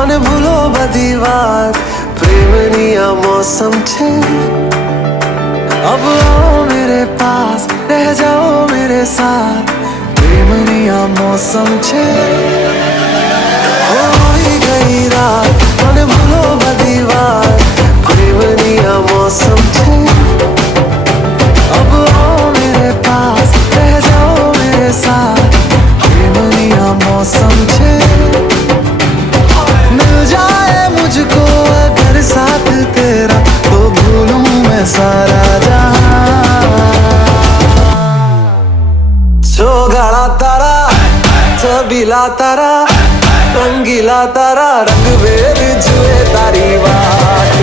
મને ભૂલો બધી વાત પ્રેમની આ મોસમ છે अब आओ मेरे पास रह जाओ मेरे साथ प्रेमनी आ मौसम छे होई गई रात મને ભૂલો બધી વાત પ્રેમની આ मौसम छे अब आओ मेरे पास रह जाओ मेरे साथ प्रेमनी आ मौसम छे मिल जाए मुझको अगर साथ तेरा तो भूलूं मैं सारा गाड़ा तारा छबीला तारा रंगीला तारा रंग वेद जुए तारी बात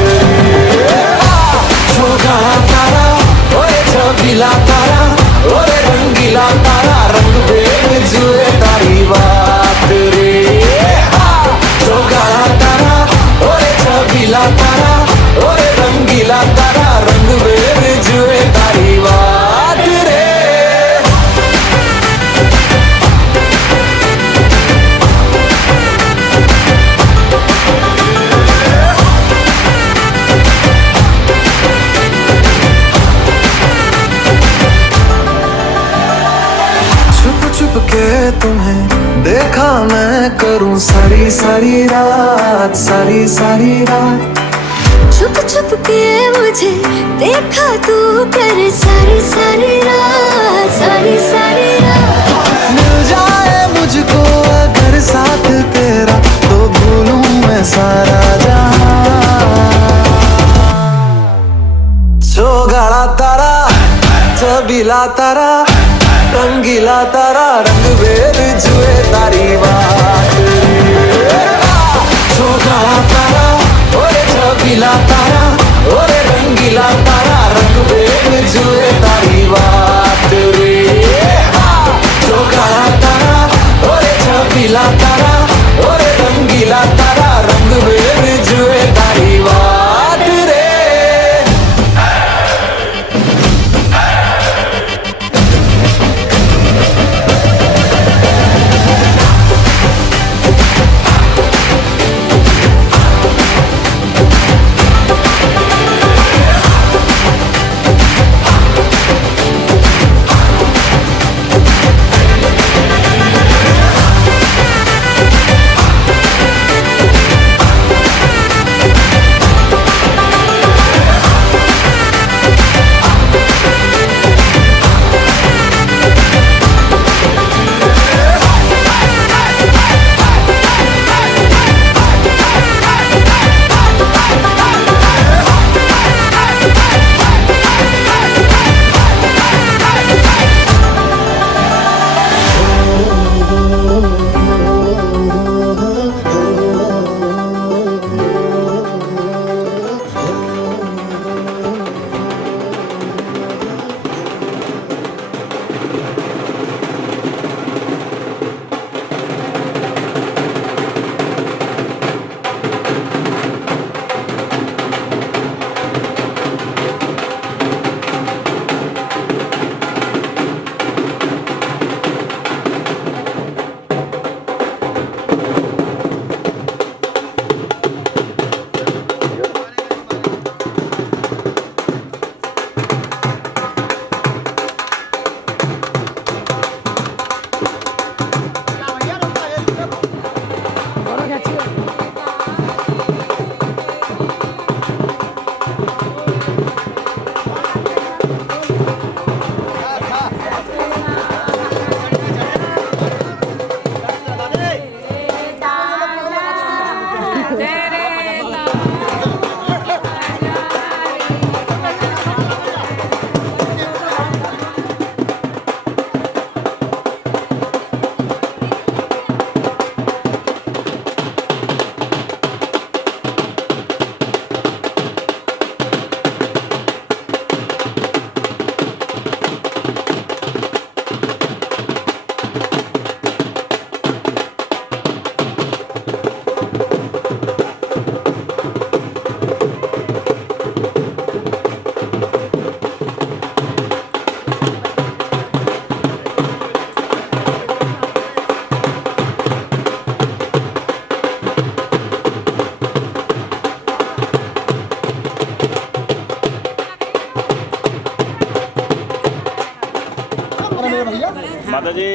गाड़ा तारा ओए छबीला तारा ओए रंगीला तारा रंग वेद जुए तारी बात रे गाड़ा तारा ओए छबीला तारा ओए रंगीला तारा रंग वेद जुए तारी बात रे के तुम्हें देखा मैं करूं सारी सारी रात छुप छुप के मुझे देखा तू कर सारी सारी रात मिल जाए मुझको अगर साथ तेरा तो भूलूं मैं सारा जहां गाड़ा तारा छबीला तारा रंगीला तारा रंग वेद जुए तारी बात गाड़ा तारा ओरे छबीला तारा ओरे रंगीला तारा रंग वेद जुए तारी बात रे गाड़ा तारा ओरे छबीला तारा ओरे रंगीला तारा रंग वेद जुए तारी बात रे माता जी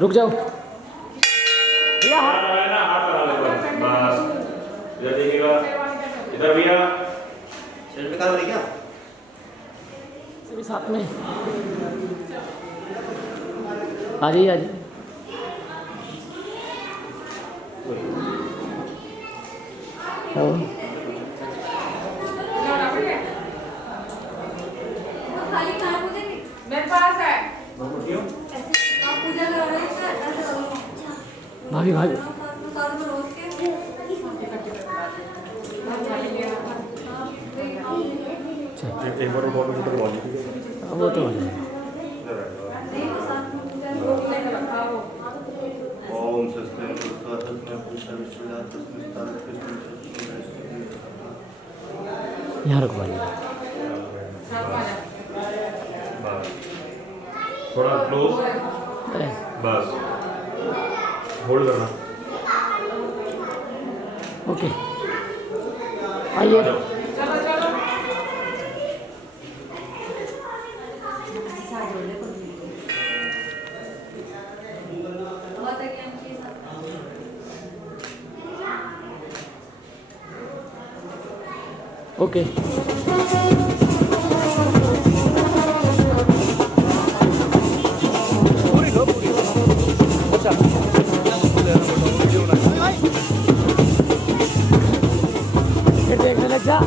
रुक जाओ। ना हाथ लगा ले बस। इधर देखिएगा, इधर भैया सेल्फी कहाँ हो रही क्या? सभी साथ में आ जाइए, आ जाइए। मेरे पास है। भाभी भाभी एक बार फोटो फोटो लगा लीजिए। वो तो हो जाएगा। ओम स्वस्ति प्रभातस्मै पुरुषः विश्वजातस्मै स्तारस्मै यहाँ रखवा लीजिए। बस थोड़ा क्लोज, बस होल्ड करना। ओके आइए। ओके फिर देखने लग जा।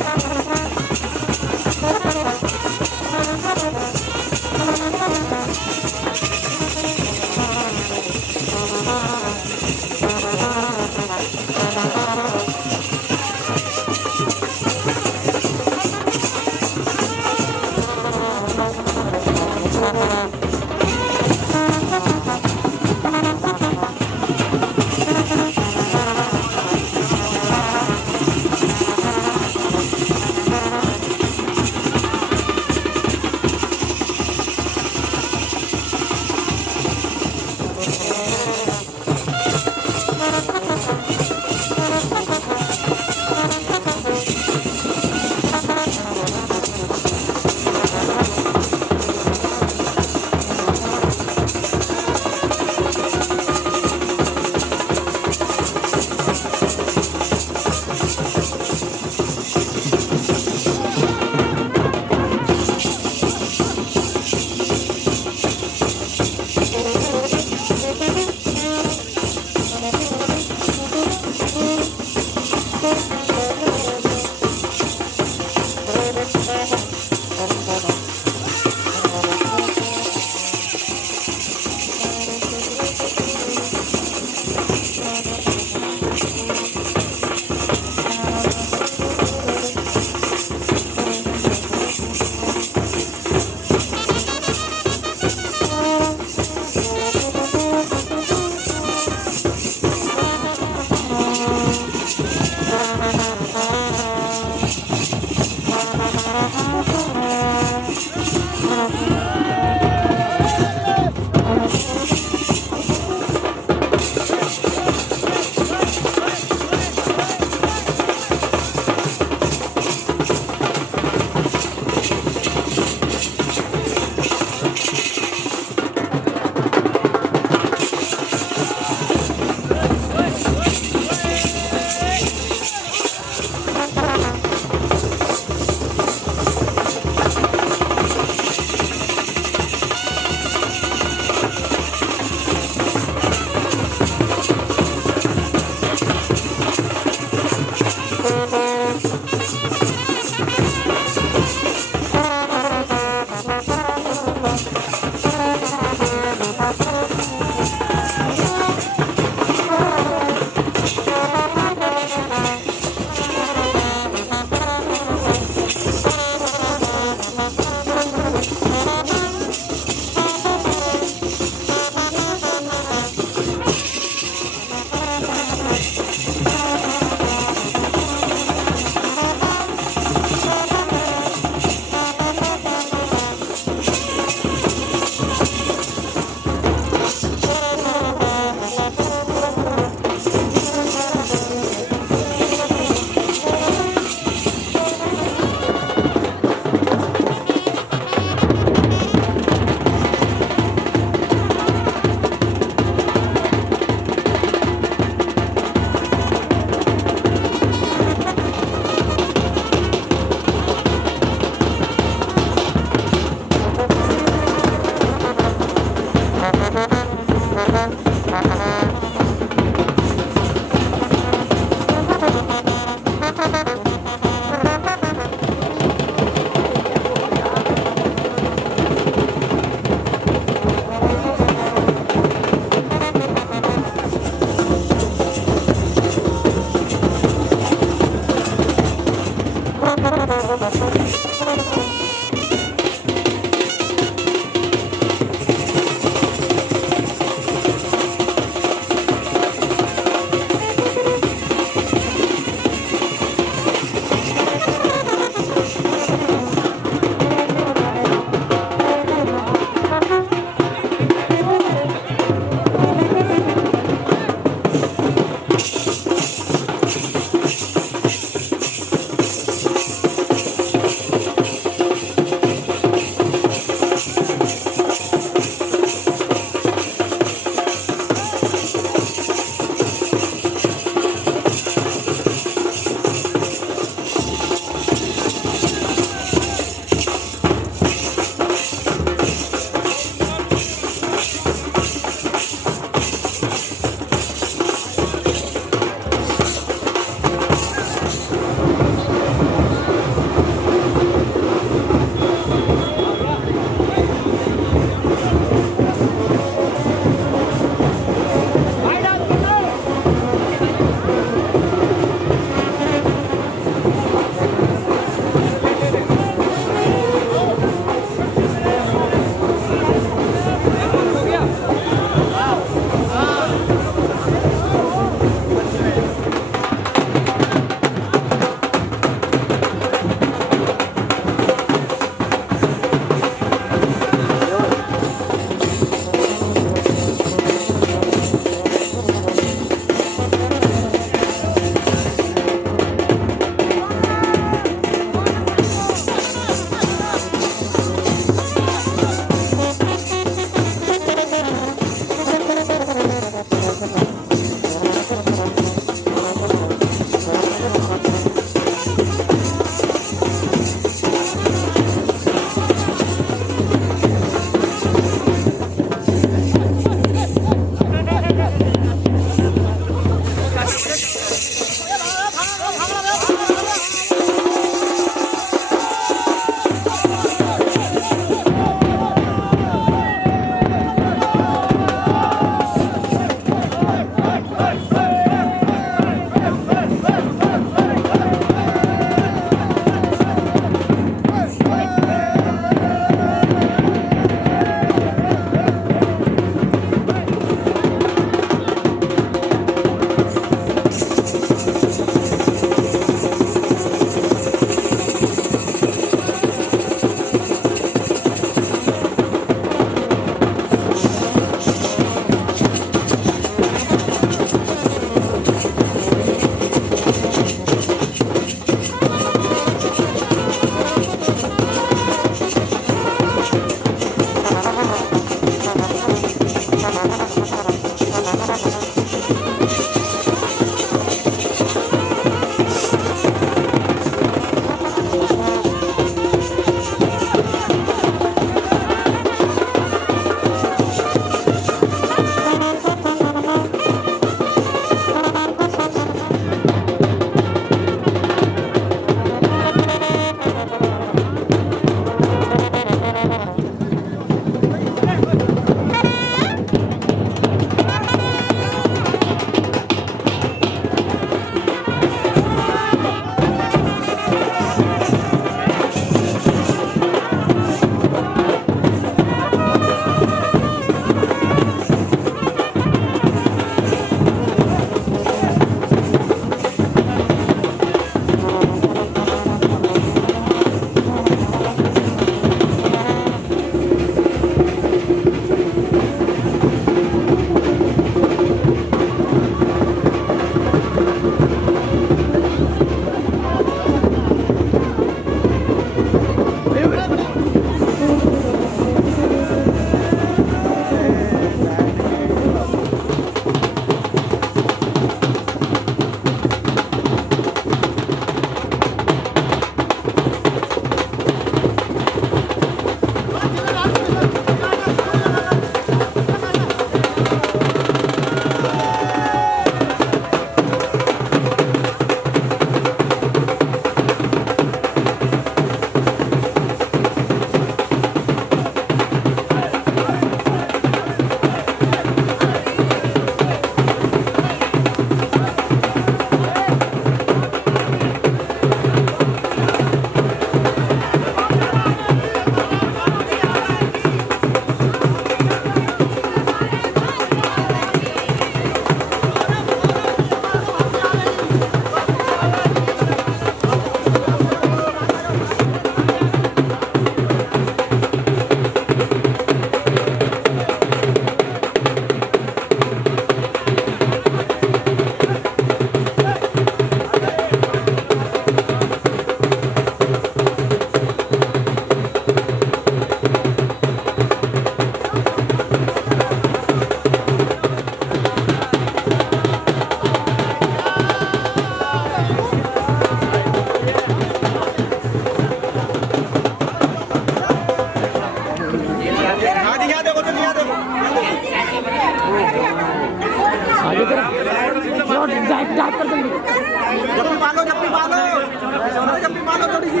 थोड़ी सी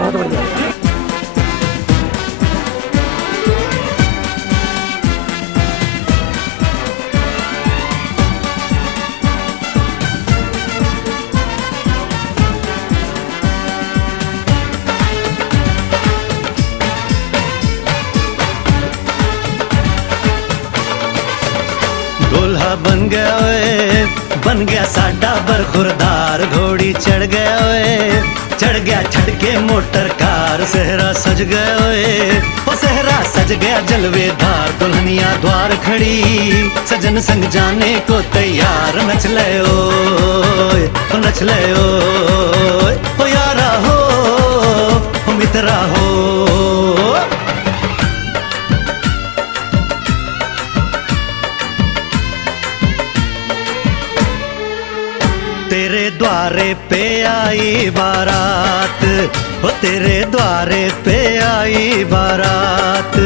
बहुत बढ़िया। दूल्हा बन गया वे, बन गया साडा बरखुरदार, घोड़ी चढ़ गया वे, चढ़ गया छड़के मोटर कार, सहरा सज गया वे, ओ सहरा सज गया जलवेदार, दुल्हनिया द्वार खड़ी, सजन संग जाने को तैयार, नच ले ओए, ओ नच ले ओए, ओ यारा हो, ओ मित्रा हो। तेरे द्वारे पे आई बारात, ओ तेरे द्वारे पे आई बारात,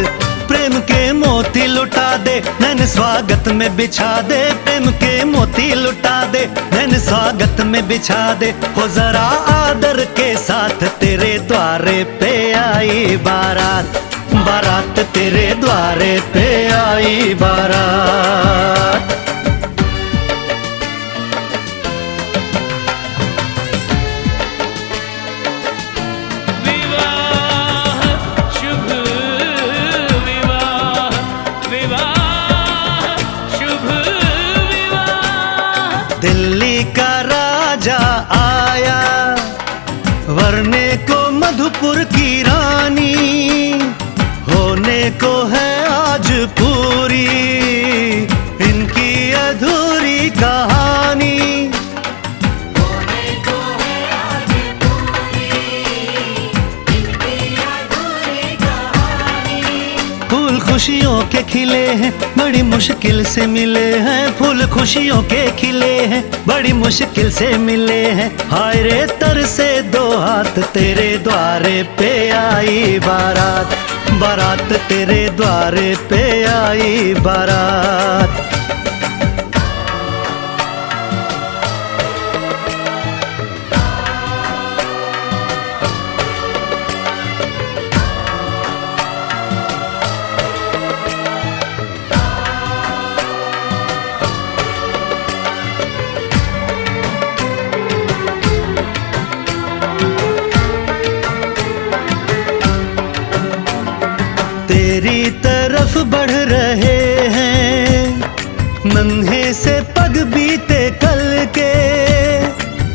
प्रेम के मोती लुटा दे, नैन स्वागत में बिछा दे, प्रेम के मोती लुटा दे, नैन स्वागत में बिछा दे, हो जरा आदर के साथ तेरे द्वारे पे आई बारात, बारात तेरे द्वारे पे आई बारात। दिल्ली का राजा आया, वरने को मधुपुर की रानी, होने को है आज पूरी इनकी अधूरी कहानी, होने को है आज पूरी इनकी अधूरी कहानी। फूल खुशियों के खिले हैं, बड़ी मुश्किल से मिले हैं, फूल खुशियों के खिले हैं, बड़ी मुश्किल से मिले हैं, हाय रे तर से दो हाथ, तेरे द्वारे पे आई बारात, बारात तेरे द्वारे पे आई बारात। तेरी तरफ बढ़ रहे हैं नन्हे से पग बीते कल के,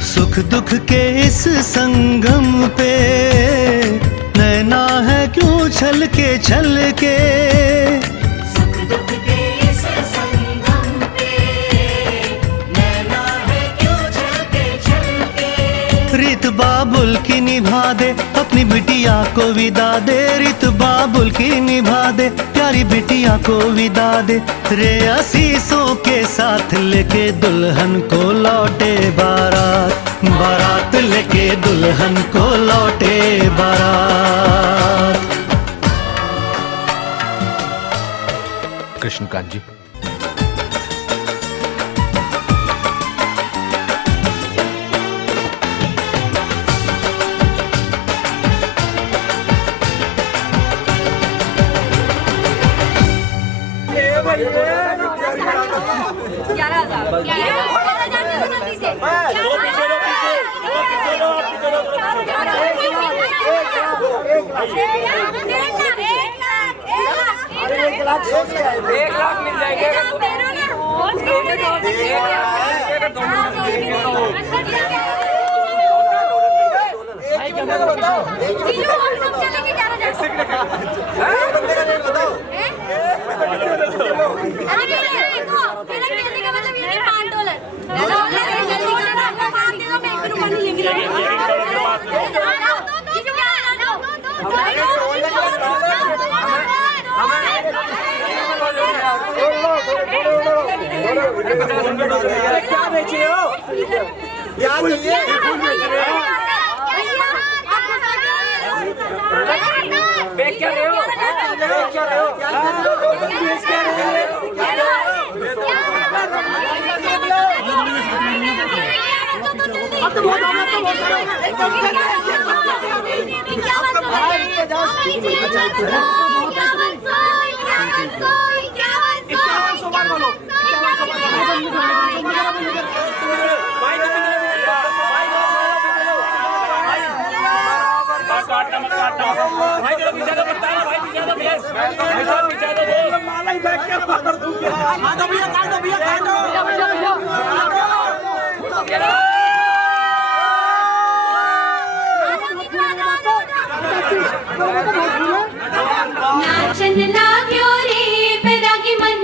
सुख दुख के इस संगम पे नैना है क्यों छल के सुख दुख के इस संगम पे नैना है क्यों छल के। रीत बाबुल की निभा दे, अपनी बिटिया को विदा दे, रीत बाबुल की निभा दे, प्यारी बिटिया को विदा दे, रे आशीषों के साथ लेके दुल्हन को लौटे बारात, बारात लेके दुल्हन को लौटे बारात। कृष्णकांत जी। एक लाख मिल जाएगा। क्या बेचे हो? क्या चाहिए? बेच क्या रहे हो? बेच क्या रहे हो? बेच क्या रहे भाई जरा पीछे तो बता भाई पीछे तो भैया पीछे तो बोल माला ही बैठ के मार दूंगा काटो भैया काटो नाचन लाग्यो रे बैरागी मन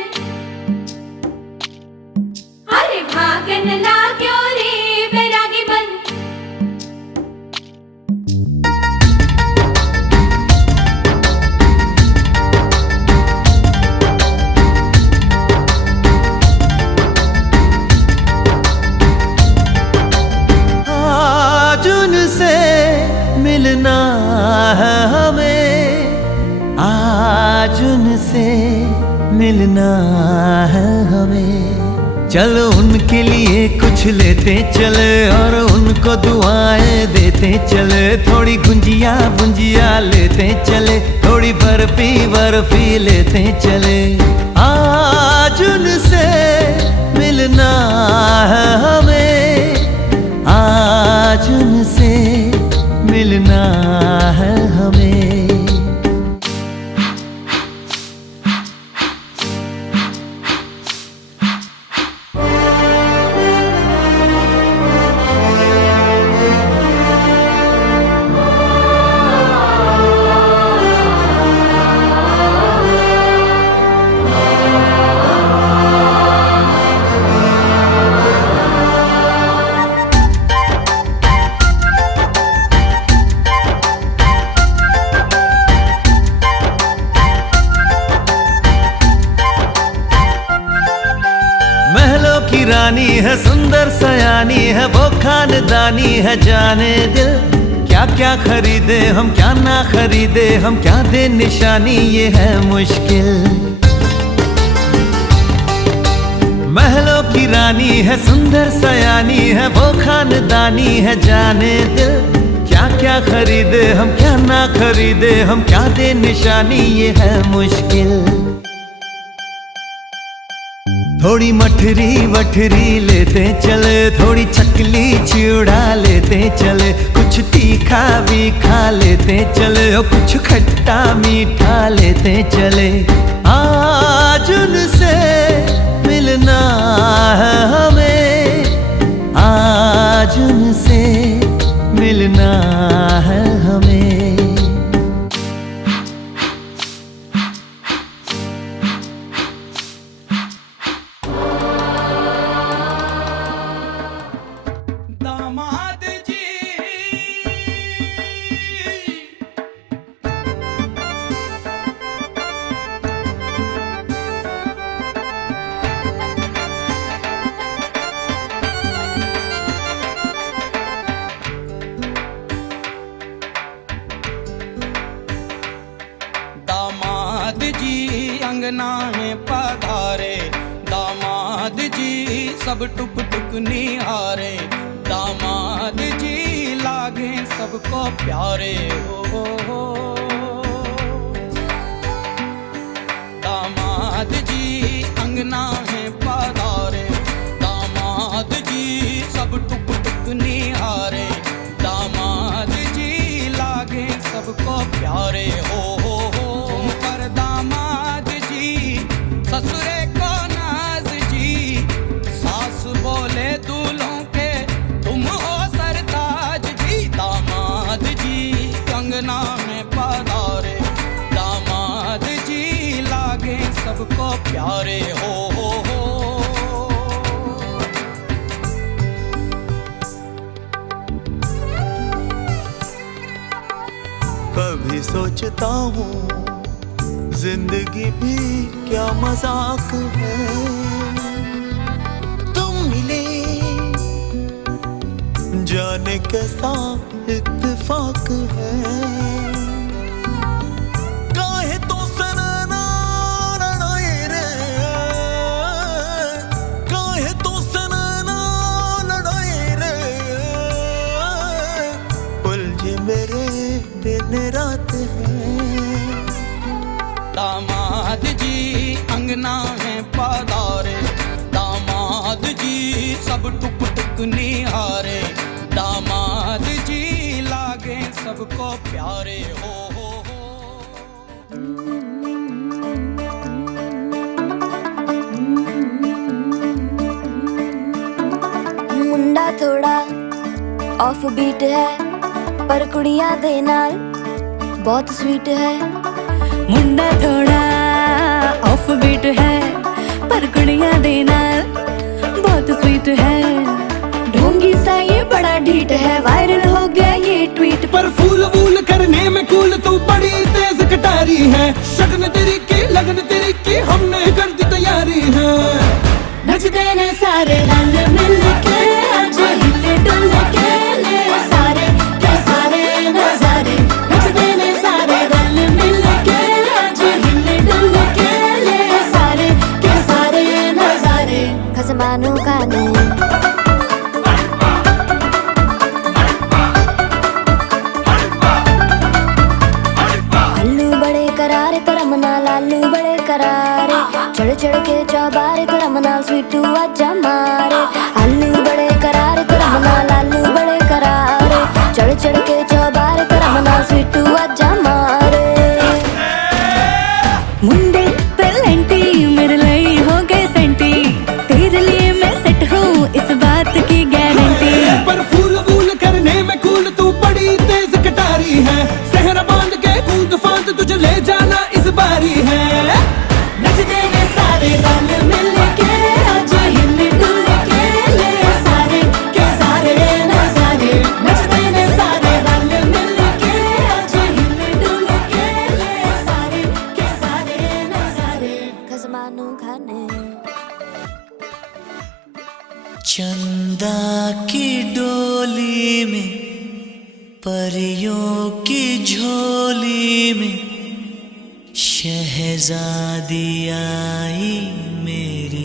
अरे भागन लाग्यो रे बैरागी मन आज उनसे मिलना है हमें, आज उनसे मिलना है हमें। चलो उनके लिए कुछ लेते चले और उनको दुआएं देते चले। थोड़ी गुंजिया बुंजिया लेते चले, थोड़ी बर्फी बर्फी लेते चले। आज उनसे मिलना है हमें, आज उनसे मिलना है हमें। महलों की रानी है, सुंदर सयानी है, वो खानदानी है जाने दिल। क्या क्या खरीदे हम क्या ना खरीदे हम, क्या दे निशानी ये है मुश्किल। महलों की रानी है, सुंदर सयानी है, वो खानदानी है जाने दिल। क्या क्या खरीदे हम क्या ना खरीदे हम, क्या दे निशानी ये है मुश्किल। थोड़ी मठरी वठरी लेते चले, थोड़ी चकली चिड़ा लेते चले। कुछ तीखा भी खा लेते चले और कुछ खट्टा मीठा लेते चले। आज उनसे मिलना है हमें, आज उनसे मिलना है हमें। अंगना में पधारे, दामाद जी सब टुक टुक निहारे। दामाद जी लागे सबको प्यारे हो। दामाद जी अंगना में पधारे, दामाद जी सब टुक टुक निहारे। दामाद जी लागे सबको प्यारे हो। ससुरे को नाज जी, सास बोले दूल्हों के तुम हो सरताज जी। दामाद जी कंगना में पधारे, दामाद जी लागे सबको प्यारे हो। कभी सोचता हूँ जिंदगी भी क्या मजाक है। तुम मिले जाने कैसा इत्तेफाक है। प्यारे हो मुंडा थोड़ा ऑफ बीट है पर कुड़ियां दे नाल बहुत स्वीट है। मुंडा थोड़ा ऑफ बीट है पर कुड़ियां दे नाल बहुत स्वीट है। ढोंगी सा ये बड़ा ढीठ है, वायरल हो गया ये ट्वीट। पर फूल वूल करने में कूल तू बड़ी तेज कटारी है। शगन तेरी की लगन तेरी की हमने कर दी तैयारी है। नचते ने सारे रल मिल के आज हिले डुल के ले सारे के सारे नजारे। नचते ने सारे रल मिल के आज हिले डुल के ले सारे के सारे नजारे। खसमानू खाने आलू बड़े करारे करम नाल आलू बड़े करारे। चढ़ चढ़ के चौबारे करम नाल स्वीटू आजा मारे। आलू बड़े करारे करम नाल आलू बड़े करारे। चढ़ चढ़ के चौबारे करम नाल स्वीटू आजा मारे। मुंडे पेलेंटी मेरे लिए हो गए सेंटी, तेरे लिए मैं सेट हूँ इस बात की गारंटी। पर फूल वूल करने में कूल तू बड़ी तेज कटारी है। सहरा बांध के कूद फांद तुझे ले जाना इस बारी है। नचते ने सारे रल मिल के आज हिले डुल के ले सारे के सारे नजारे। नचते ने सारे रल मिल के आज हिले डुल के ले सारे के सारे नजारे। खसमानू खाने चंदा की डोली में परियों की झोली में शहजादी आई मेरी।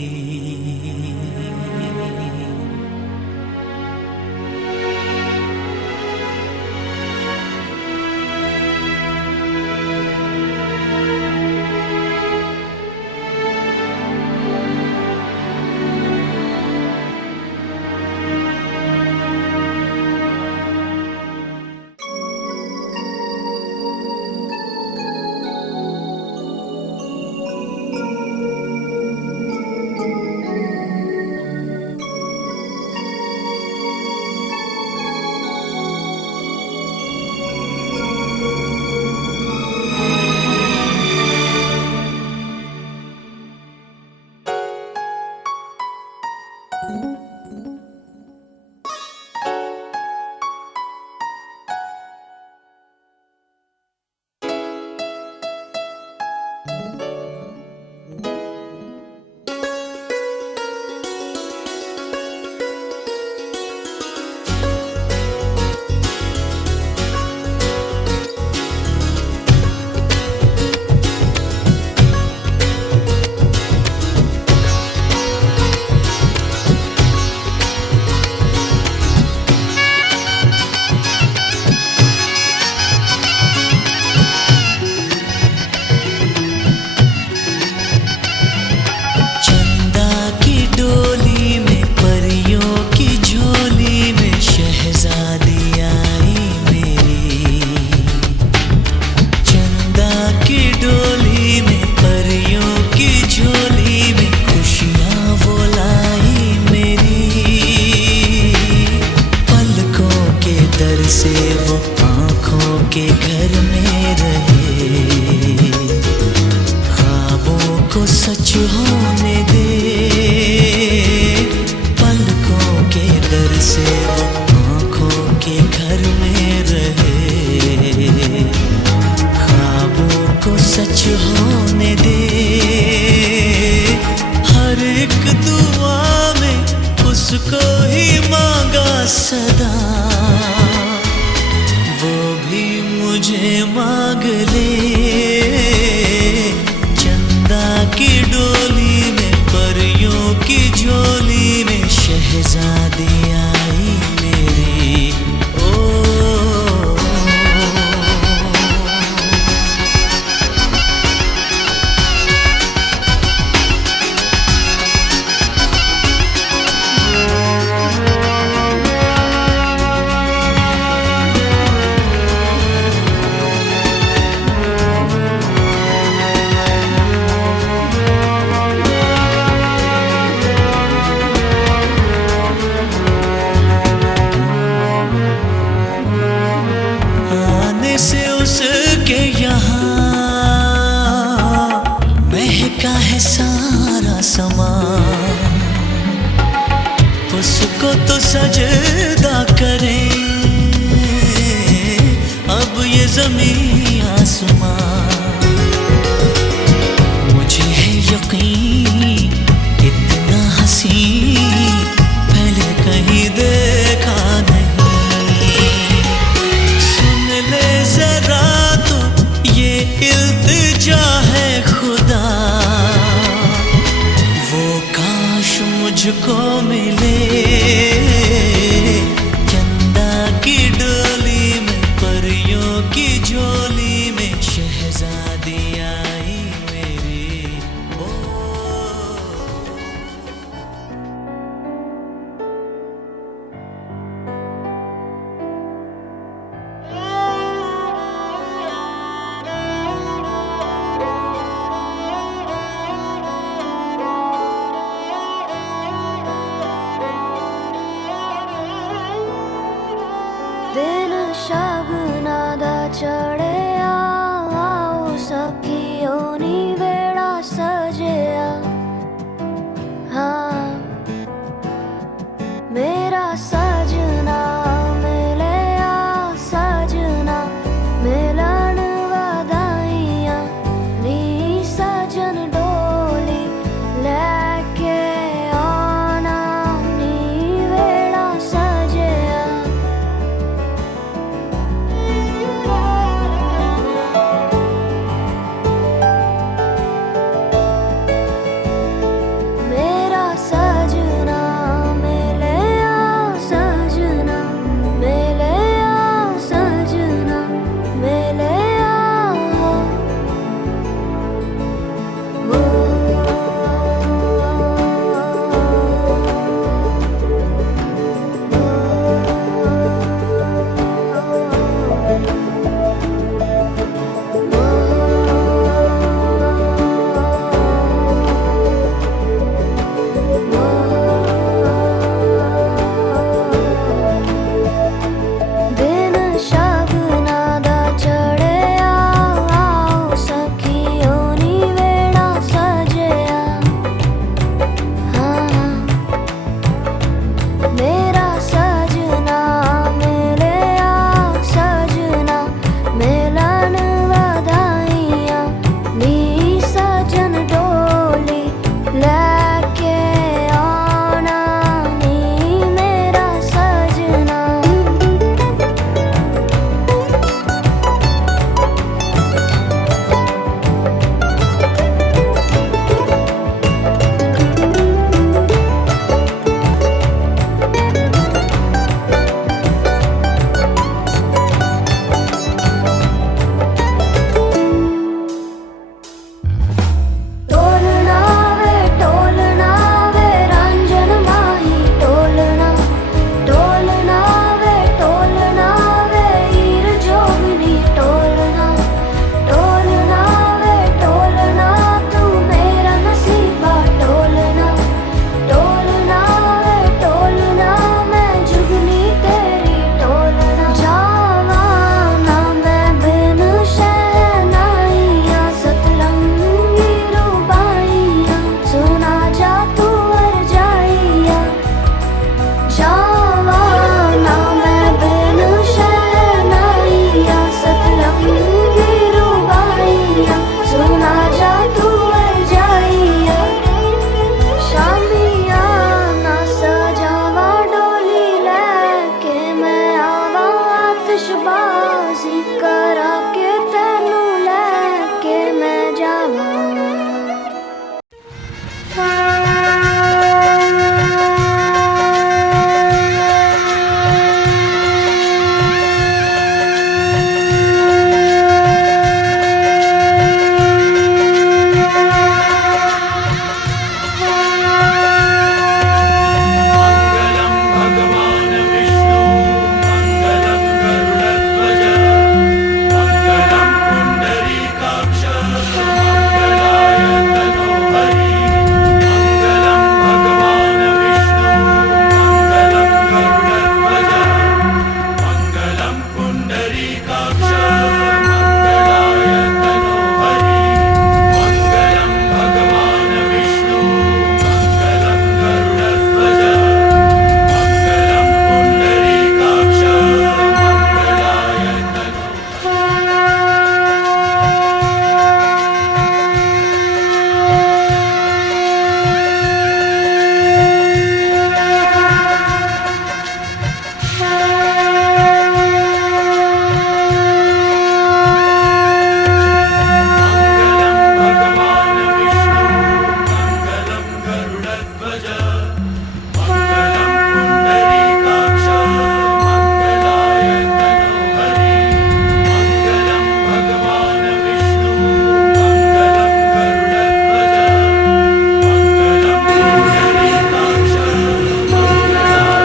समा, उसको तो सजदा करें अब ये ज़मीं आसमां। मुझे है यकीन इतना हसीन पहले कहीं देखा नहीं। सुन ले जरा तो ये इल्तिजा है खुदा, वो काश मुझको मिले चंदा की डोली में, परियों की झोली में शहजादी आई मेरी। ओ दिन शगुना दा चढ़िया, आओ सखियो नी वेड़ा सजिया। हाँ मेरा सजना मिलिया, सजना मिलन वधाइयां नी, सजन डोली लेके आना नी वेड़ा सजिया। गरुडध्वज मंगलम पुंडरीकाक्ष मंगलाय तनोहरि मंगलम भगवान विष्णु मंगलम गरुडध्वज मंगलम पुंडरीकाक्ष मंगलाय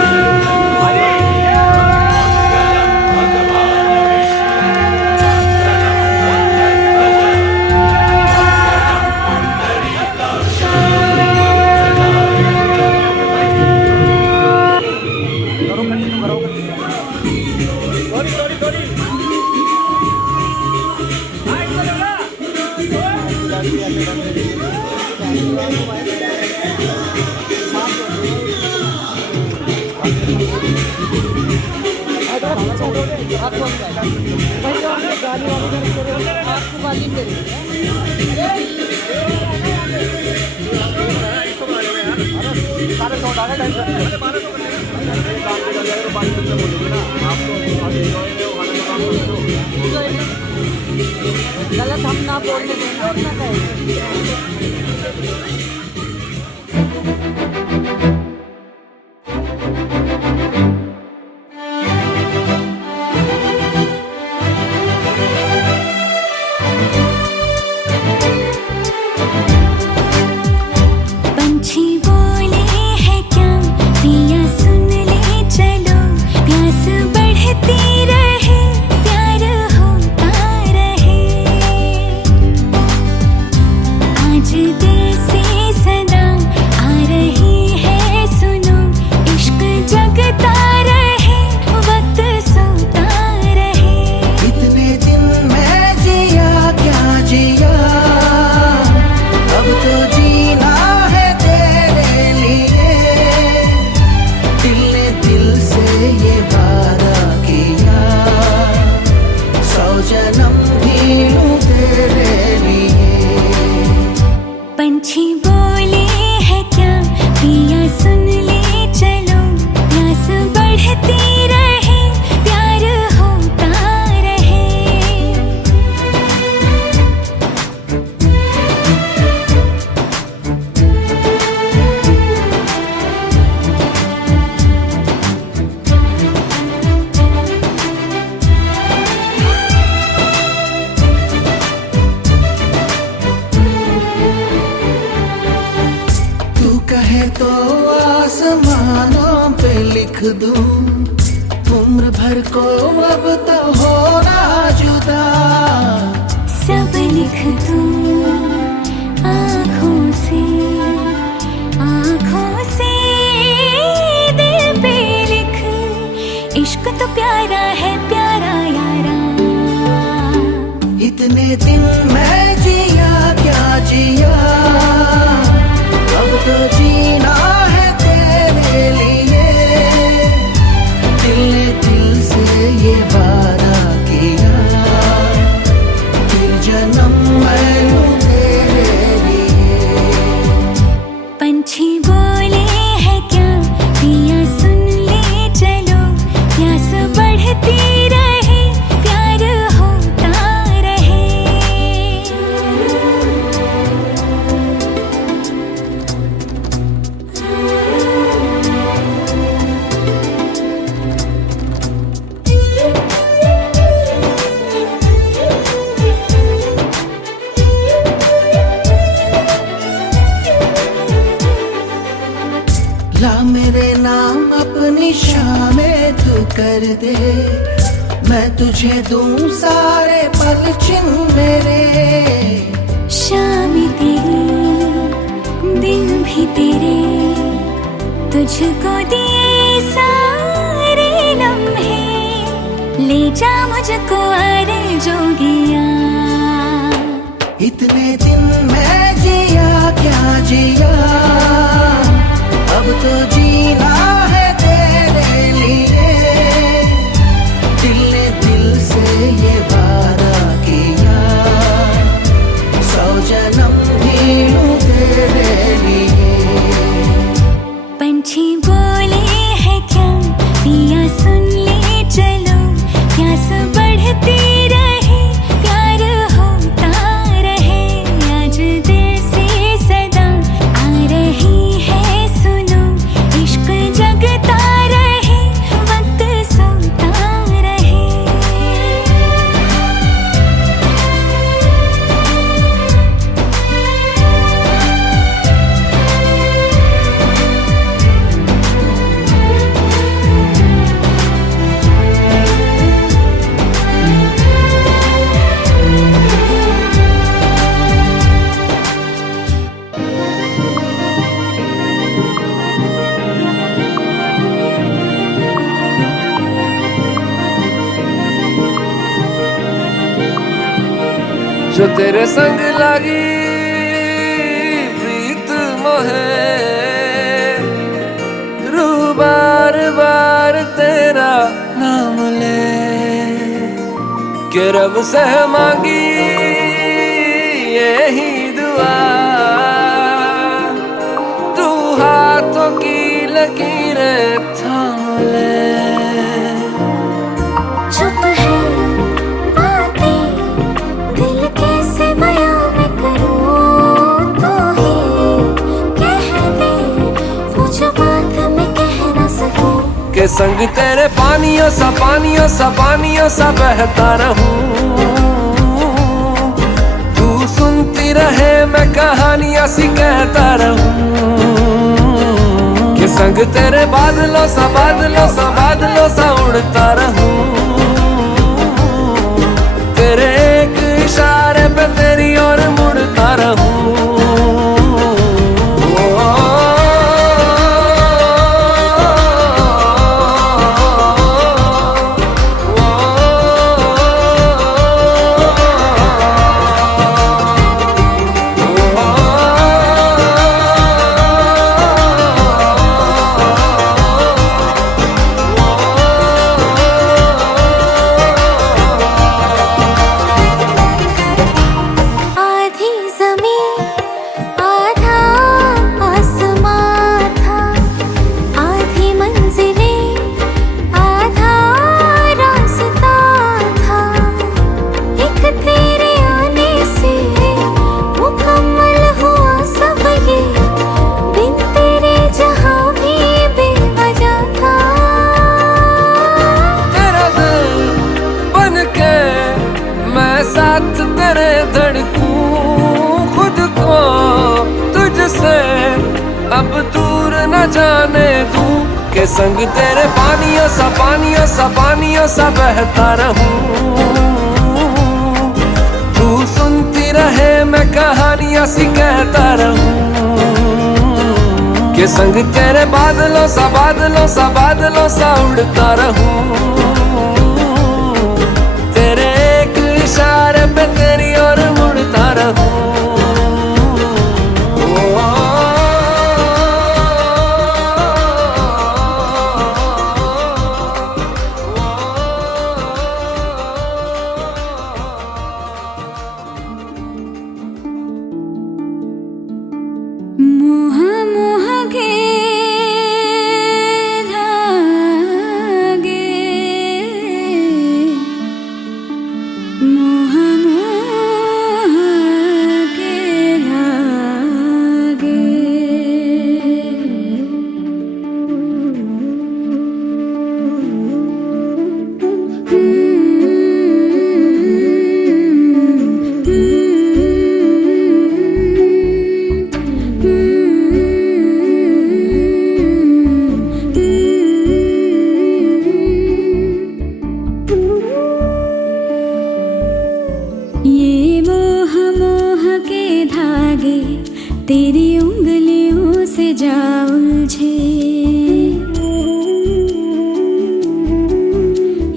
तनोहरि मंगलम भगवान गलत हम ना बोलने देना और ना कहें। पंछी बोले है क्या पिया सुन ले चलो प्यास बढ़ती रहे प्यार होता रहे आज दिल से सदा आ रही है सुनो इश्क जगता रहे वक्त सोता रहे इतने दिन मैं जिया क्या जिया अब तो जीना है तेरे लिए दिल ने दिल से ये वादा किया 100 जन्म भी लूं तेरे लिए पंछी बोले है क्या पिया सुन ले चलो प्यास बढ़ती रहे प्यार होता रहे तू कहे तो आसमानों पे लिख दूं उम्र भर को अब तो होना जुदा सब लिख दूं आँखों से दिल पे लिख इश्क तो प्यारा है प्यारा यारा इतने दिन मैं जिया क्या जिया अब तो जीना है तेरे लिए दिल ने दिल से ये वादा किया फिर जन्म मैं लूं तेरे लिए पंछी बोले है क्या पिया सुन ले चलो प्यास बढ़ती रहे प्यार होता रहे ला मेरे नाम अपनी शामें तू कर दे मैं तुझे दूं सारे पल छिन मेरे शाम तेरी दिन भी तेरे तुझको दिए सारे लम्हे ले जा मुझको अरे जोगिया इतने दिन मैं जिया क्या जिया अब तो जीना है तेरे लिए दिल ने दिल से ये वादा किया 100 जन्म भी लूं तेरे लिए पंछी बोले है क्या पिया सुन ले चलो प्यास बढ़ती रहे प्यार होता रहे आज दिल से सदा आ रही जो तेरे संग लगी प्रीत मोहे, रू बार बार तेरा नाम ले के रब से मांगी यही दुआ, तू हाथों की लकीरें थाम ले। चुप है बातें दिल कैसे बयां मैं करूं, तू ही कह दे वो जो बात मैं कह ना सकूं। के संग तेरे पानियों सा पानियों सा पानियों सा बहता रहूं, तू सुनती रहे मैं कहानियां सी कहता रहूं। के संग तेरे बादलों सा बादलों सा बादलों सा उड़ता रहूं, तेरे एक इशारे पे तेरी ओर मुड़ता रहूं। साथ तेरे धड़कूं खुद को तुझसे अब दूर न जाने दूं, के संग तेरे पानियों सा पानियों सा पानियों सा बहता रहूं, तू सुनती रहे मैं कहानियां सी कहता रहूं। के संग तेरे बादलों सा बादलों सा बादलों सा उड़ता रहूं, तेरे एक इशारे पे तेरी ओर मुड़ता रहूं। मोह मोह के धागे, मोह मोह के धागे, ये मोह मोह के धागे तेरी उंगलियों से जा उलझे,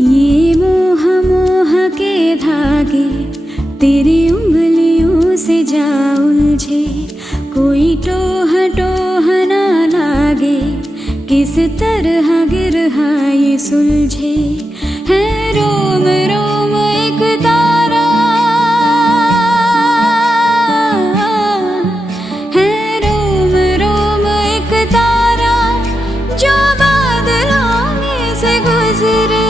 ये मोह मोह के धागे तेरी उंगलियों से जा उलझे। कोई टोह टोह ना लागे किस तरह गिरहा ये सुलझे, है रोम रोम एक तारा, है रोम रोम एक तारा जो बादलों में से गुजरे।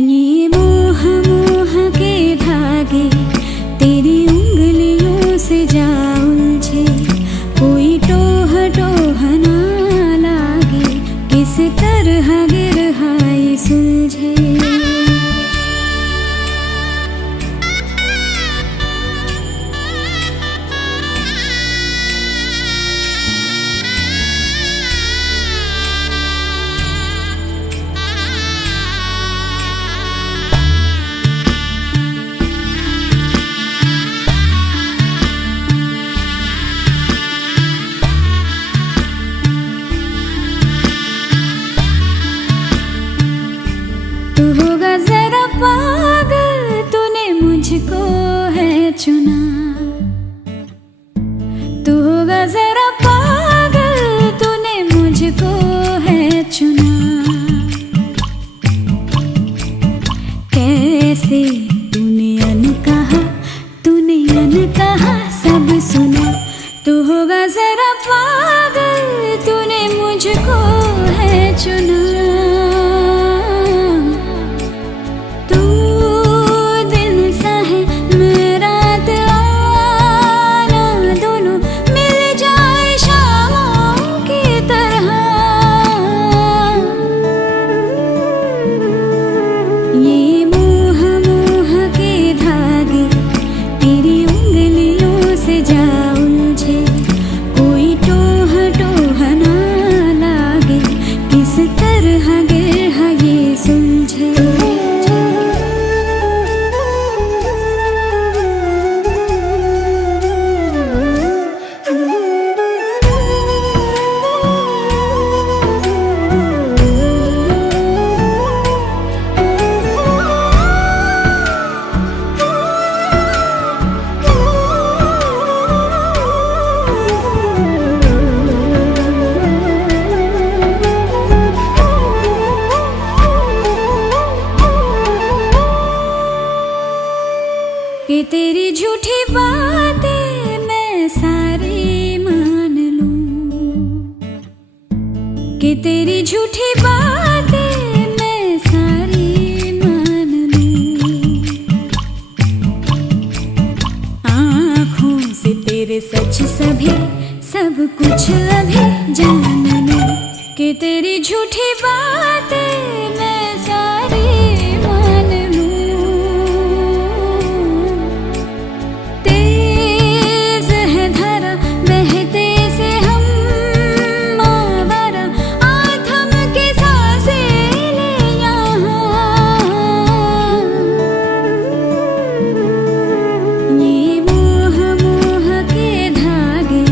ये मोह मोह के धागे तेरी उंगलियों से जा उलझे, कोई टोह टोह ना लागे किस तरह गिरहा ये तू होगा जरा पागल, तूने मुझको है चुना। तू दिन सा है मेरा आना, दोनों मिल जाए शामों की तरह। ये मोह मोह के धागे तेरी उंगलियों से जा उलझे, कोई टोह टोह ना लागे, किस तरह गिरह ये सुलझे। कि तेरी झूठी बातें मैं सारी मान लूं, कि तेरी झूठी बातें मैं सारी मान लूं। आँखों से तेरे सच सभी सब कुछ अभी जान लूं, कि तेरी झूठी बातें मैं सारी मान लूं। तेज है धारा बहते से हम आवारा, आ थम के सांसें ले यहाँ। ये मोह मोह के धागे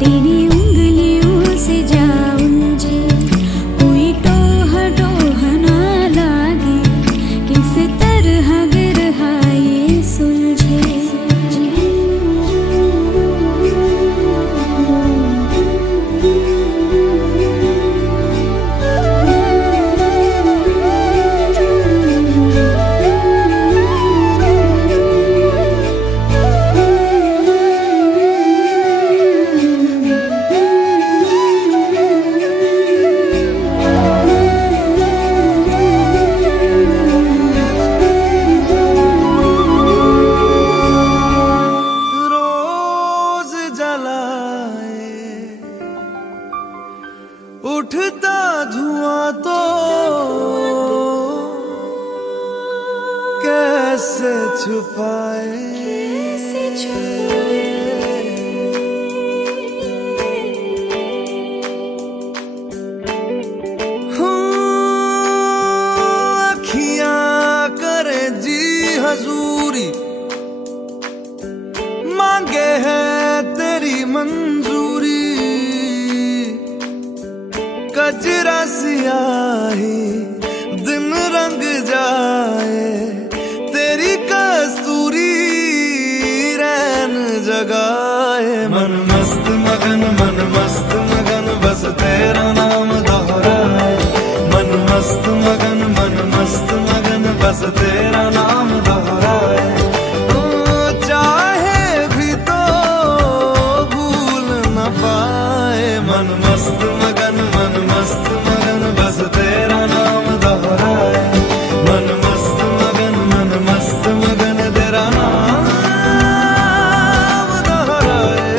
तेरी उंगलियों से जा उलझे, कोई टोह टोह ना लागे, किस तरह गिरह ये सुलझे। रोज जलाए उठता धुआं तो कैसे छुपाए। अखियां करे जी हजूरी, मांगे है तेरी मंजूरी। कजरा सियाही दिन रंग जाए, तेरी कस्तूरी रैन जगाए। मन मस्त मगन बस तेरा नाम दोहराए। मन मस्त मगन बस तेरा नाम दोहराए। चाहे भी तो भूल न पाए। मन मस्त मगन बस तेरा नाम दोहराए। मन मस्त मगन तेरा नाम दोहराए।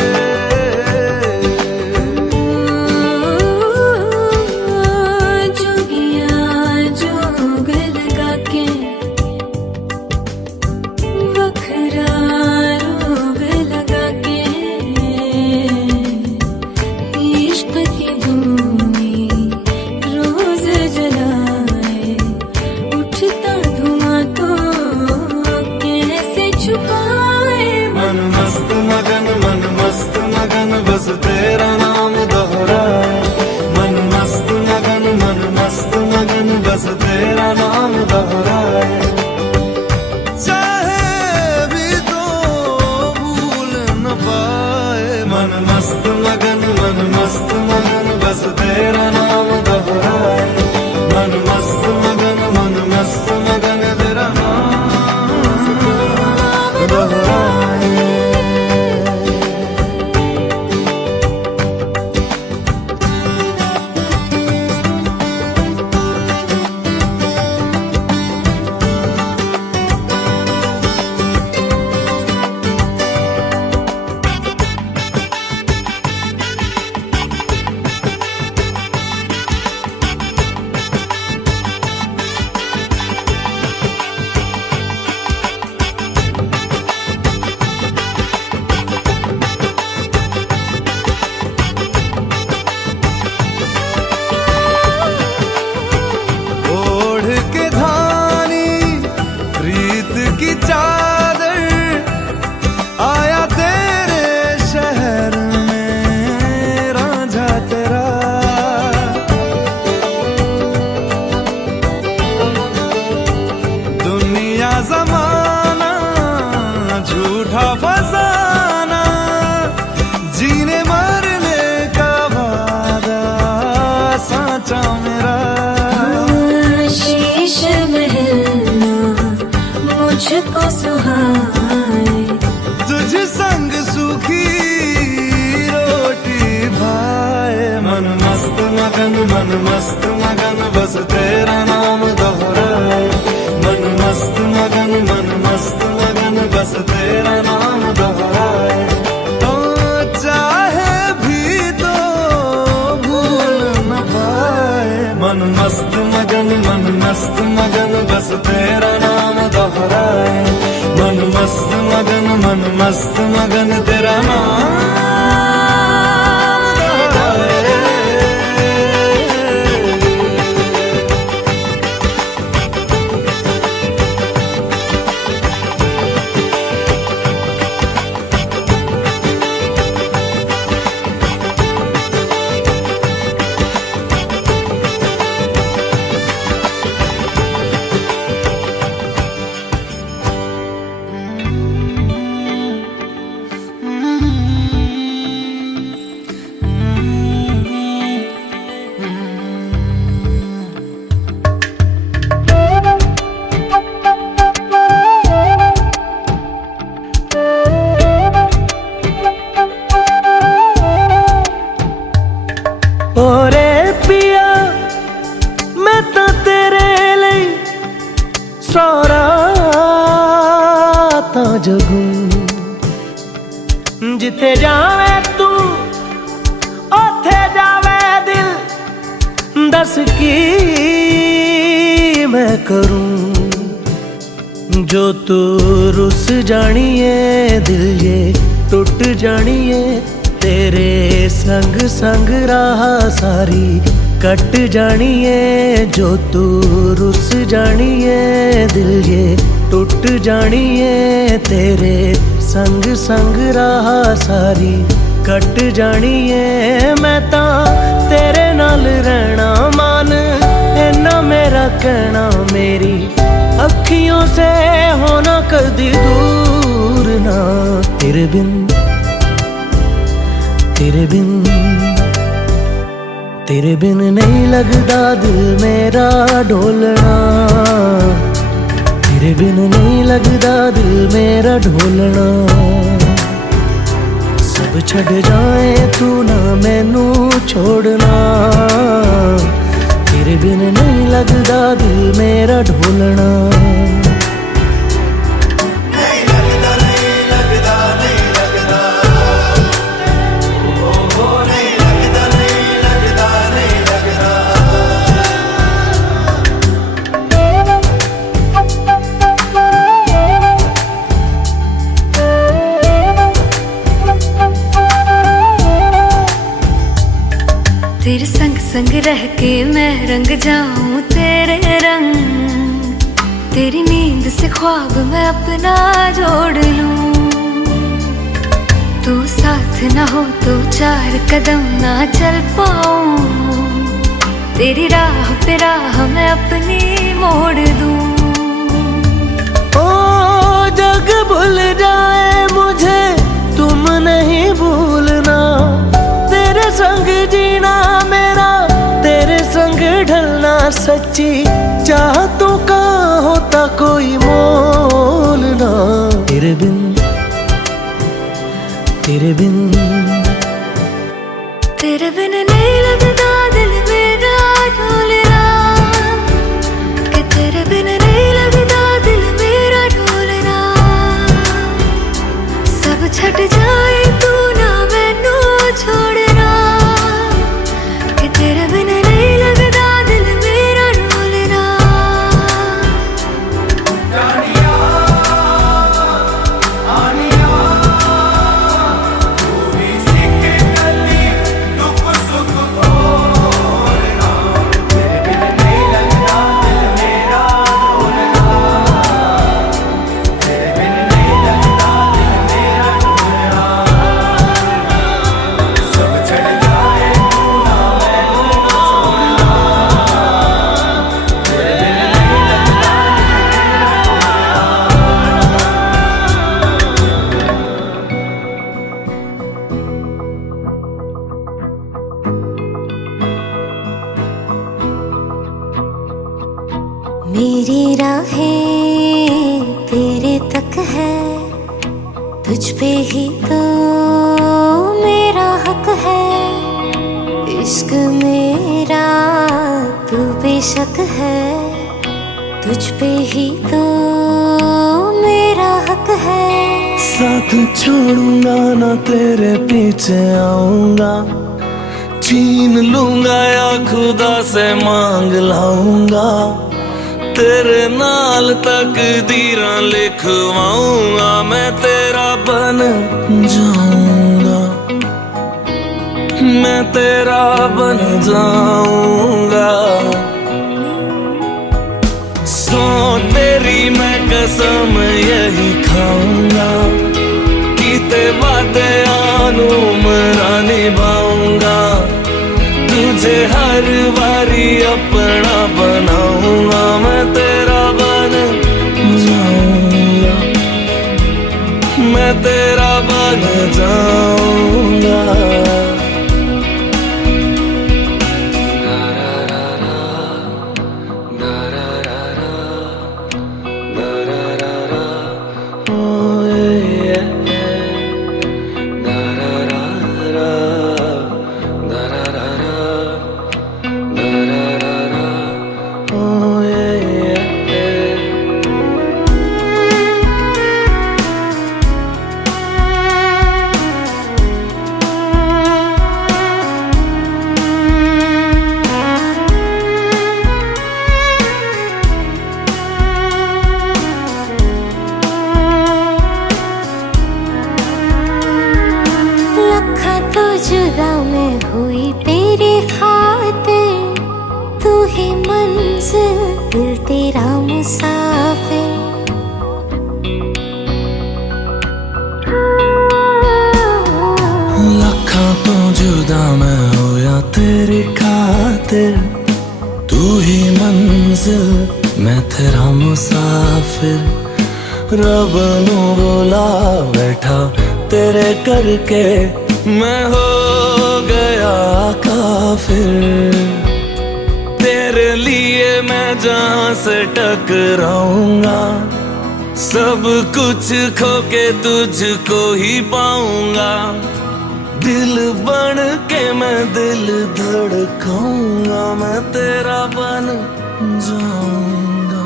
मस्त मगन बस तेरा नाम दोहराए, मन मस्त मगन तेरा नाम दोहराए। ओरे पिया मैं तो तेरे लिए सौ रातां जगूं, जिथे जावे तू ओथे जावे दिल, दस की मैं करूं। जो तू रुस जानिए दिल ये टूट जानिए, तेरे संग संग राह सारी कट जानिए। जो तू रुस जानिए दिल ये टूट जानिए, तेरे संग संग राह सारी कट जानिए। मैं तां तेरे नाल रहना मान, इन्ना मेरा कहना, मेरी अखियों से होना कदी दूर ना। तेरे बिन तेरे बिन नहीं लगदा दिल मेरा ढोलना, तेरे बिन नहीं लगदा दिल मेरा ढोलना। सब छड़ जाए तू ना मैनू छोड़ना, तेरे बिन नहीं लगदा दिल मेरा ढोलना। तेरे संग संग रह के मैं रंग जाऊं तेरे रंग, तेरी नींद से ख्वाब मैं अपना जोड़ लूं। तू साथ ना हो तो चार कदम ना चल पाऊं, तेरी राह पे राह मैं अपनी मोड़ दूं। ओ जग भूल जाए मुझे तुम नहीं भूलना, तेरे संग जीना मेरा तेरे संग ढलना। सच्ची चाहतों का होता कोई मोल ना। तेरे बिन तेरे बिन नहीं लगदा दिल मेरा ढोलना, कि तेरे बिन नहीं लगदा दिल मेरा ढोलना। सब छट जाए तू ना मैनू छोड़ना, कि तेरे बिन नहीं लगदा दिल मेरा ढोलना। मेरी राहें तेरे तक है, तुझ पे ही तो मेरा हक है। इश्क मेरा तू बेशक है, तुझ पे ही तो मेरा हक है। साथ छोड़ूंगा ना तेरे पीछे आऊंगा, छीन लूंगा या खुदा से मांग लाऊंगा। तेरे नाल तकदीरां लिखवाऊंगा, मैं तेरा बन जाऊंगा, मैं तेरा बन जाऊंगा। सो तेरी मैं कसम यही खाऊंगा, कीते वादे आनू मरा निभाऊंगा, तुझे हर बारी अपना बनाऊंगा, मैं तेरा बन जाऊंगा, मैं तेरा बन जाऊंगा। जुदा मैं हुई तेरे खातिर, तू ही मंजिल दिल तेरा मुसाफिर। लखा तो जुदा मैं होया तेरे खातिर, तू ही मंजिल मैं तेरा मुसाफिर। रब नू बोला बैठा तेरे करके, मैं हो गया काफिर। तेरे लिए मैं जहां से टकराऊंगा, सब कुछ खो के तुझको ही पाऊंगा। दिल बन के मैं दिल धड़काऊंगा, मैं तेरा बन जाऊंगा,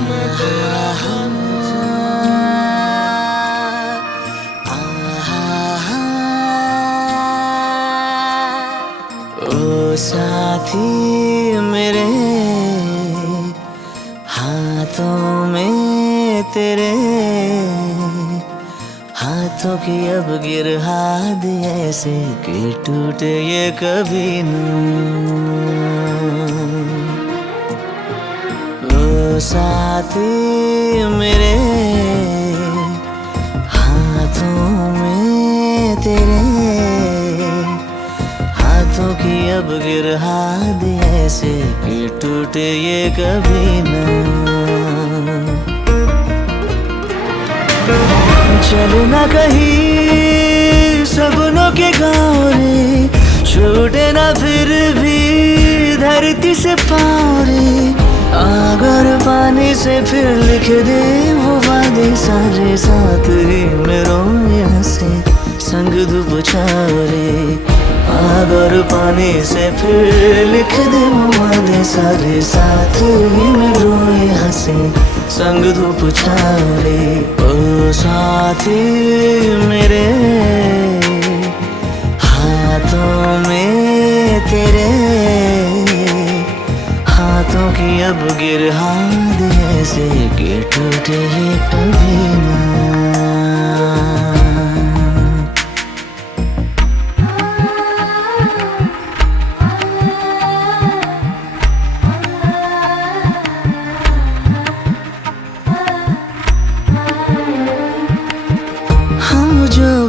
मैं तेरा बन साथी मेरे हाथों में तेरे, हाथों की अब गिरहा दी ऐसे कि टूटे ये कभी न। ओ साथी मेरे हाथों में तेरे, हाथों की अब गिरहा दी ऐसे कि टूटे ये कभी न। चलना कहीं सपनों के गाँव रे, छूटे ना फिर भी धरती से पाँव रे। आग और पानी से फिर लिख दे वो वादे सारे, साथ ही में रोए हंसे संग धूप छाँव रे। आग और पानी से फिर लिख दे वो वादे सारे, साथ ही में रोए हंसे संग धूप छाँव रे। ओ साथी मेरे हाथों में तेरे, हाथों की अब गिरहा दे ऐसे कि टूटे ये कभी ना।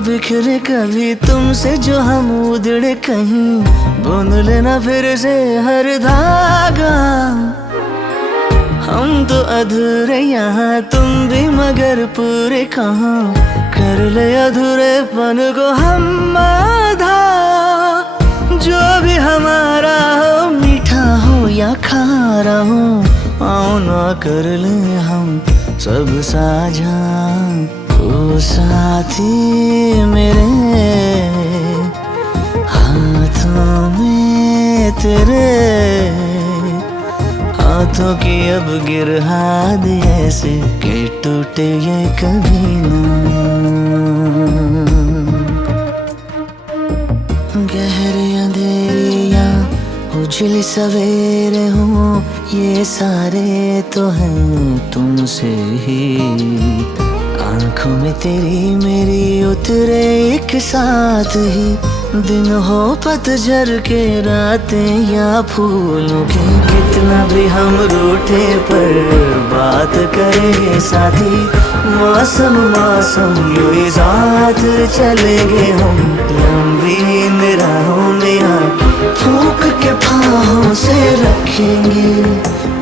बिखरे कभी तुमसे जो हम उधड़े कहीं, बुन लेना फिर से हर धागा। हम तो अधूरे यहाँ तुम भी मगर पूरे कहाँ, कर ले अधूरेपन को हम आधा। जो भी हमारा हो मीठा हो या खारा हो, आओ ना कर ले हम सब साझा। ओ साथी मेरे हाथों में तेरे, हाथों की अब गिरहा दी ऐसे कि टूटे ये कभी ना। गहरे अंधेरियाँ पिछले सवेरे हूँ ये सारे तो हैं तुमसे ही। आंखों में तेरी मेरी उतरे एक साथ ही। दिन हो पतझड़ के रातें या फूलों की। कितना भी हम रूठे पर बात करेंगे साथी। मौसम मौसम यूं ही साथ चलेंगे हम। लंबी निराहों में फूंक के फाहों से रखेंगे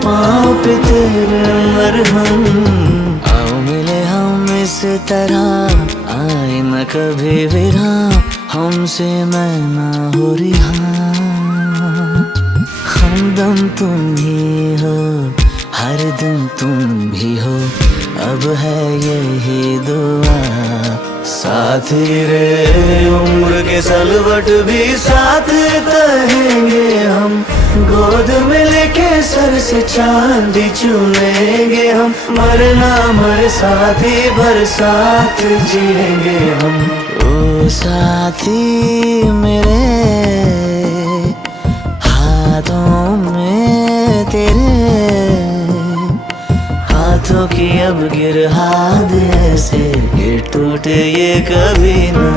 पाँव पे तेरे मरहम। आओ मिले हम इस तरह आए न कभी विराम। हमसे मैं ना हो रिहा। हमदम तुम ही हो हर दिन तुम भी हो। अब है यही दुआ साथी रे उम्र के सलवट भी साथ रहेंगे हम। गोद में लेके सर से चांदी चुनेंगे हम। मरना मर साथी भर साथ जिएंगे हम। ओ साथी मेरे हाथों में तेरे हाथों की अब गिरहा दे ऐसे ये टूटे ये कभी ना।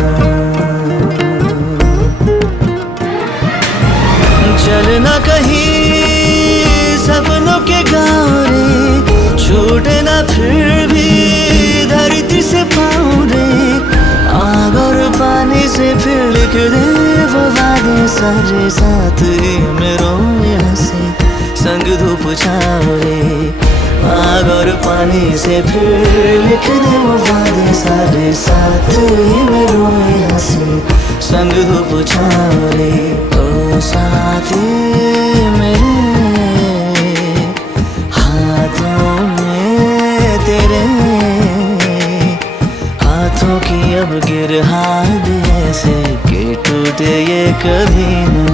चलना कहीं सपनों के गाँव रे। छूटे ना फिर भी धरती से पाँव रे। आग और पानी से फिर लिख दे वो वादे सारे साथ ही मेरों में से संग धूप छाँव रे। आग और पानी से फिर लिख दे वो वादे सारे साथ ही मेरों में से संग धूप छाँव रे। ओ साथी मेरे हाथों में तेरे हाथों की अब गिरहा दे ऐसे कि टूटे ये कभी ना।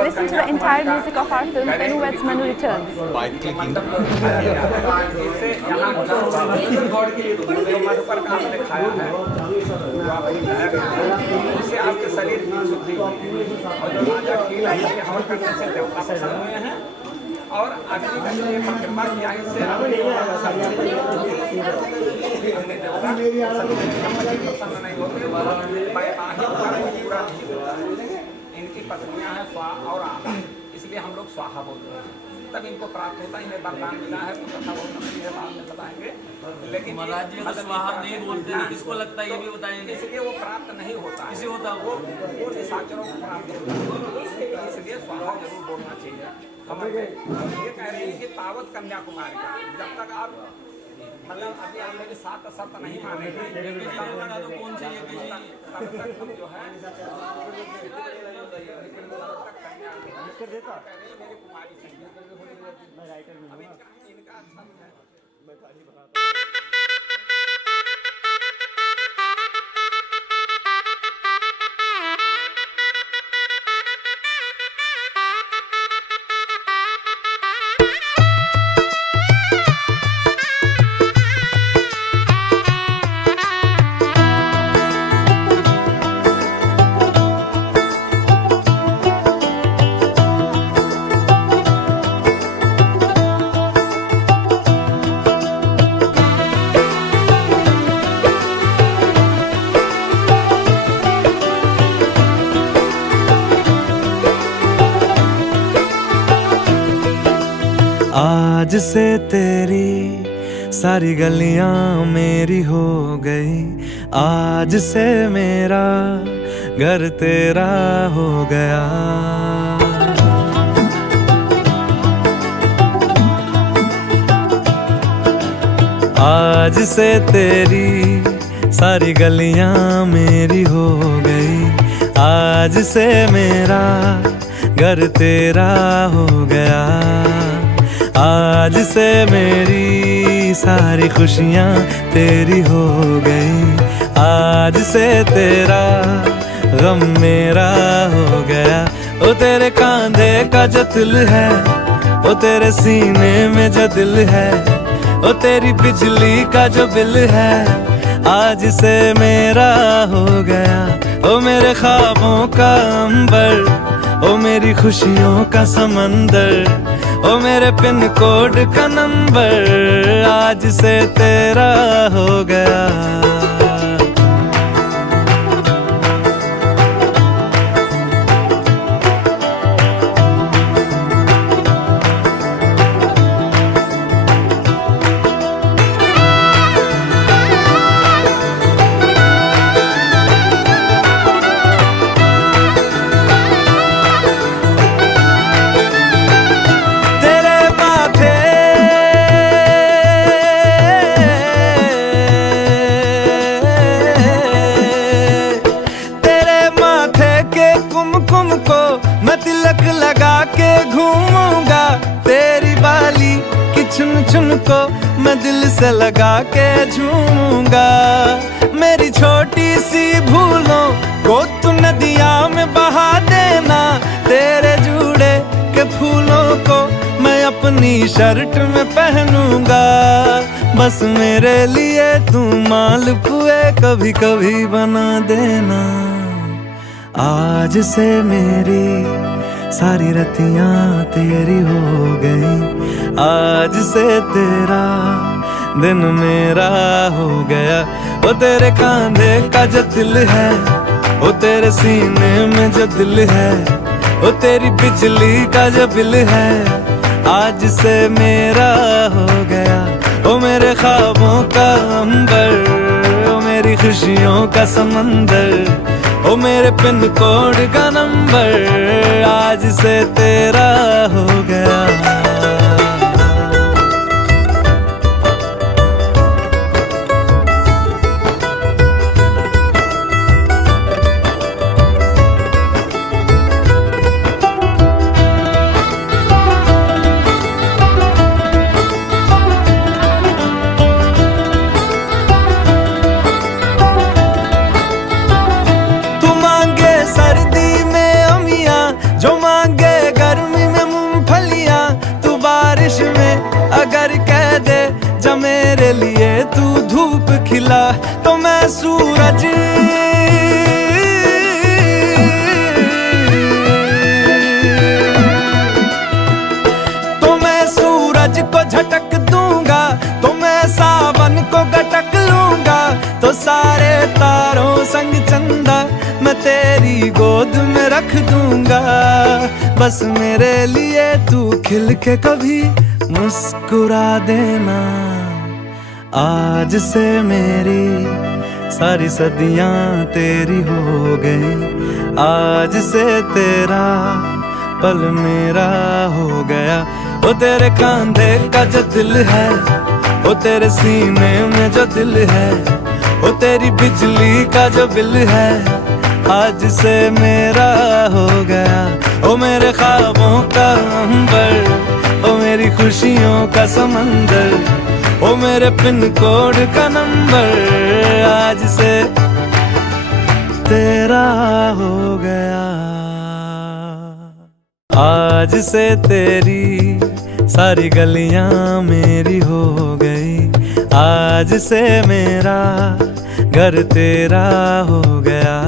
Listen to the entire music of our film Manu Weds Manu Returns. by clicking here. और अग्नि का ये कृपा की आई से नहीं होते इनकी पत्नियां हैं स्वा और आधा, इसलिए हम लोग स्वाहा बोलते हैं। तब इनको प्राप्त होता है, इन्हें वरदान मिला है, तो कथा बहुत लंबी है, बाद में बताएंगे। लेकिन महाराज जी तो स्वाहा नहीं बोलते हैं, किसको लगता है ये भी बताएंगे। इसलिए वो प्राप्त नहीं होता है, किसी होता वो निशाचरों को प्राप्त होता है, इसलिए स्वाहा जरूर बोलना चाहिए। हम ये कह रहे हैं कि तावत कन्याकुमारी का जब तक आप मतलब अभी आप मेरे साथ सत्य नहीं मानेंगे तो कौन सी तब तक हम जो है कर देता मेरी कुमारी अभी इनका अच्छा है। आज से तेरी सारी गलियां मेरी हो गई। आज से मेरा घर तेरा हो गया। आज से तेरी सारी गलियां मेरी हो गई। आज से मेरा घर तेरा हो गया। आज से मेरी सारी खुशियाँ तेरी हो गई। आज से तेरा गम मेरा हो गया। ओ तेरे कांधे का जो दिल है, ओ तेरे सीने में जो दिल है, ओ तेरी बिजली का जो बिल है, आज से मेरा हो गया। ओ मेरे ख्वाबों का अंबर, ओ मेरी खुशियों का समंदर, ओ मेरे पिन कोड का नंबर, आज से तेरा हो गया। लगा के घूमूंगा तेरी बाली की चुन चुन को मैं दिल से लगा के झूमूंगा। मेरी छोटी सी भूलों को तू नदिया में बहा देना। तेरे जूड़े के फूलों को मैं अपनी शर्ट में पहनूंगा। बस मेरे लिए तू मालपुए कभी कभी बना देना। आज से मेरी सारी रतियां तेरी हो गई। आज से तेरा दिन मेरा हो गया। ओ तेरे कांधे का जो दिल है, ओ तेरे सीने में जो दिल है, ओ तेरी बिजली का जो बिल है, आज से मेरा हो गया। ओ मेरे ख्वाबों का अंबर, ओ मेरी खुशियों का समंदर, ओ मेरे पिन कोड का नंबर, आज से तेरा हो गया। जो मांगे गर्मी में मूंगफलियां, तू बारिश में अगर कह दे जब मेरे लिए तू धूप खिला, तो मैं सूरज को झटक दूंगा, तो मैं सावन को गटक लूंगा। तो सारे तारों संग चंदा मैं तेरी गोद में रख दूंगा। बस मेरे लिए तू खिल के कभी मुस्कुरा देना। आज से मेरी सारी सदियां तेरी हो गई। आज से तेरा पल मेरा हो गया। ओ तेरे कांधे का जो दिल है, ओ तेरे सीने में जो दिल है, ओ तेरी बिजली का जो बिल है, आज से मेरा हो गया। ओ मेरे ख्वाबों का अंबर, ओ मेरी खुशियों का समंदर, ओ मेरे पिन कोड का नंबर, आज से तेरा हो गया। आज से तेरी सारी गलियां मेरी हो गई। आज से मेरा घर तेरा हो गया।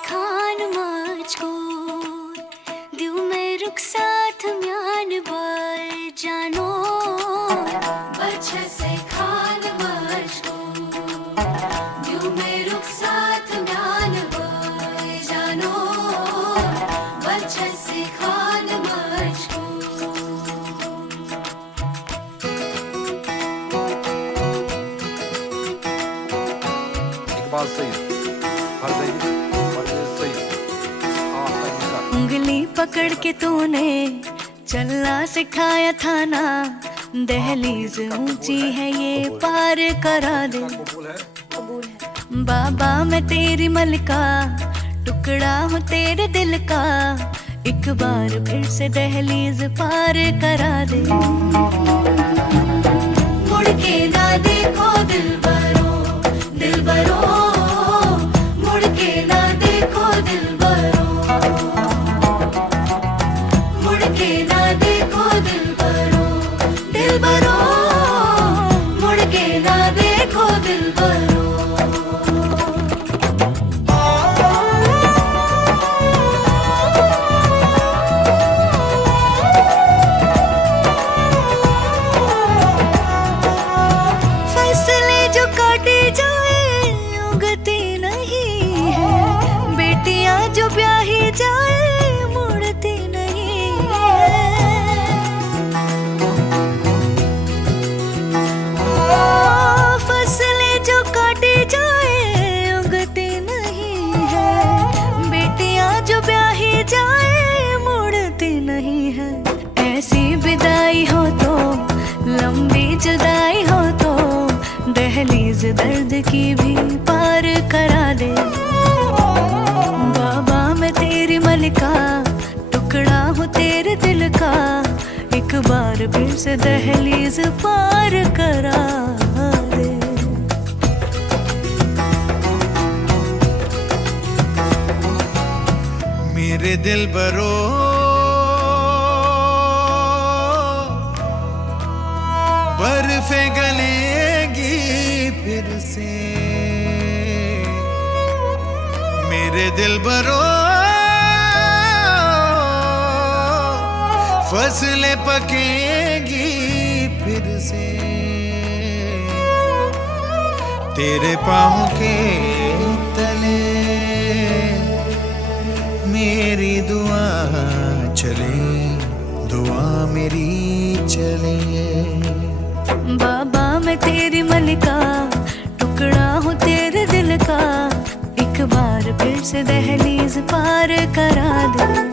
खान मुझको दिल में रुक साथ म्यान बाय जानो बच्चे से खान मुझको दिल में रुक साथ म्यान बाय जानो बच्चे से खान मुझको इकबाल सईद, फरज़ई, फरज़ई सईद, उंगली पकड़ के तूने चलना सिखाया था ना, दहलीज ऊंची है ये पार करा दे। बाबा मैं तेरी मलिका, टुकड़ा हूँ तेरे दिल का, एक बार फिर से दहलीज पार करा दे। मुड़ के ना देखो दिलबरो, दिलबरो, मुड़ के ना देखो दिलबरो, मुड़ के ना देखो दिलबरो, दिलबरो, मुड़ के ना देखो दिलबरो। फसले जो काटे जाए उगती नहीं है, बेटियां जो ब्याही जाए मुड़ती नहीं है। फसले जो काटे जाए उगती नहीं है, बेटियां जो ब्याही जाए मुड़ती नहीं है। ऐसी विदाई हो तो लंबी जुदाई हो तो दहलीज दर्द की भी पार करा दे। बाबा मैं तेरी मलिका, टुकड़ा हूँ तेरे दिल का, एक बार फिर से दहलीज पार करा दे। मेरे दिल बरो बर्फे गलेगी फिर से, मेरे दिल बरो फसलें पकेगी फिर से, तेरे पाँव के तले मेरी दुआ चले, दुआ मेरी चले। बाबा मैं तेरी मलिका, टुकड़ा हूँ तेरे दिल का, एक बार फिर से दहलीज पार करा दे।